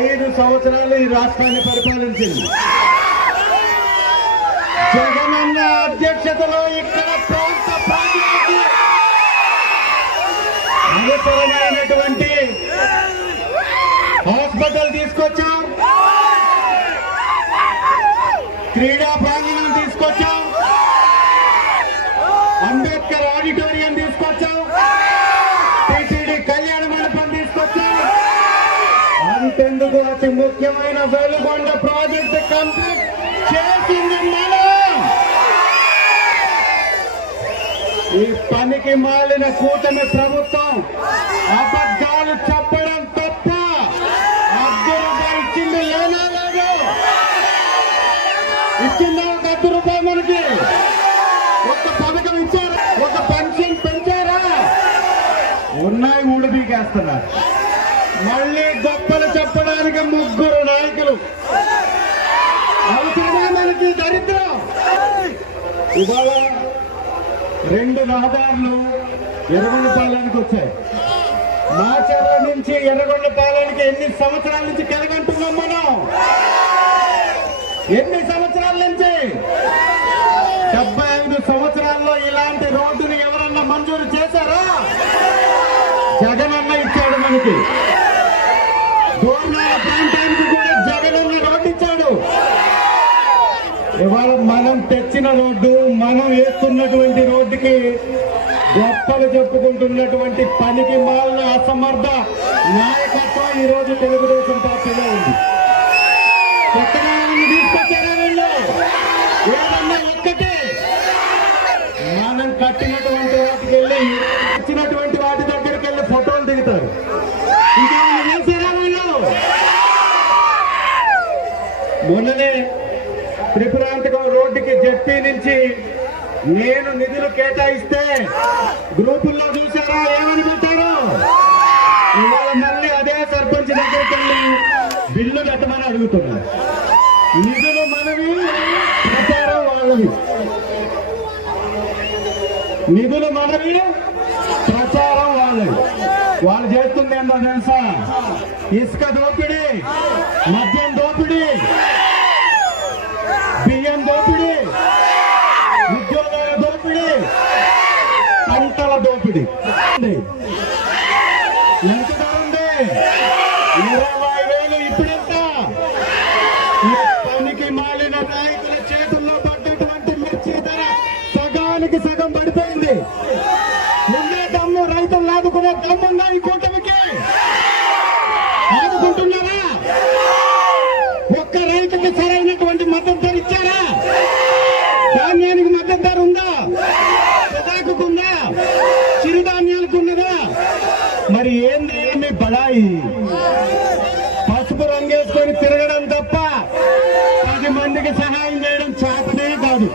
ఐదు సంవత్సరాలు ఈ రాష్ట్రాన్ని పరిపాలించింది. జగనన్న అధ్యక్షతలో ఇక్కడ ప్రాంత ప్రజలకు అవసరమైనటువంటి హాస్పిటల్ తీసుకొచ్చాం. క్రీడా ప్రాంగణం తీసుకొచ్చాం. పెట్టేందుకు అతి ముఖ్యమైన వెలుగొండ ప్రాజెక్ట్ కంప్లీట్ చేసింది మనం? ఈ పనికి మాలిన కూటమి ప్రభుత్వం అబద్ధాలు చెప్పడం తప్ప అర్ధ రూపాయి ఇచ్చింది లేనా లేదు. ఇచ్చిందా ఒక అర్ధ రూపాయి మనకి? ఒక పథకం ఇచ్చారా. ఒక పెన్షన్ పెంచారా? ఉన్నాయి ఊడు పీకేస్తున్నారు మళ్ళీ గొప్పలు చెప్పడానికి ముగ్గురు నాయకులు. అవసరమే మనకి దరిద్రం? ఇవాళ రెండు రహదారులు ఎర్రగొండపాలెనికి వచ్చాయి. మా చెరువు నుంచి ఎర్రగొండపాలెనికి ఎన్ని సంవత్సరాల నుంచి కలగంటున్నాం మనం? ఎన్ని సంవత్సరాల నుంచి? డెబ్బై ఐదు సంవత్సరాల్లో ఇలాంటి రోడ్డుని ఎవరన్నా మంజూరు చేశారా? జగనన్న ఇచ్చాడు మనకి దూరాల ప్రాంతానికి కూడా జగనన్న రోడ్డు ఇచ్చాడు ఇవాళ మనం తెచ్చిన రోడ్డు మనం వేస్తున్నటువంటి రోడ్డుకి గొప్పలు చెప్పుకుంటున్నటువంటి పనికి మాలిన అసమర్థ నాయకత్వం ఈ రోజు తెలుగుదేశం పార్టీలో ఉంది. ఎక్కడ తీసుకొచ్చారా మొన్ననే త్రిపురాంతకం రోడ్డుకి జెట్టి నుంచి నేను నిధులు కేటాయిస్తే గ్రూపుల్లో చూసారా ఏమని పెట్టారు? ఇవాళ మళ్ళీ అదే సర్పంచ్ దగ్గరికి వెళ్ళి బిల్లు కట్టమని అడుగుతున్నారు. నిధులు మనవి ప్రచారం వాళ్ళవి నిధులు మనవి ప్రచారం వాళ్ళవి వాళ్ళు చేస్తుంది ఏంటో తెలుసా? ఇసుక దోపిడీ మద్యం దోపిడీ. పంటల ఎంత ఉంది? ఇరవై వేలు ఇప్పుడెంత? పనికి మాలిన నాయకుల చేతుల్లో పడ్డటువంటి మిర్చి ధర సగానికి సగం పడిపోయింది. ముందే దమ్ము రైతులు లాదుకునే దమ్ముందా ఈ కూటమికి మరి ఏంది ఏమి బడాయి? పసుపు రంగేసుకొని తిరగడం తప్ప పది మందికి సహాయం చేయడం చేతనే కాదు.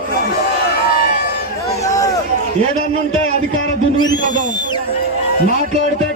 ఏదన్నుంటే అధికార దుర్వినియోగం. మాట్లాడితే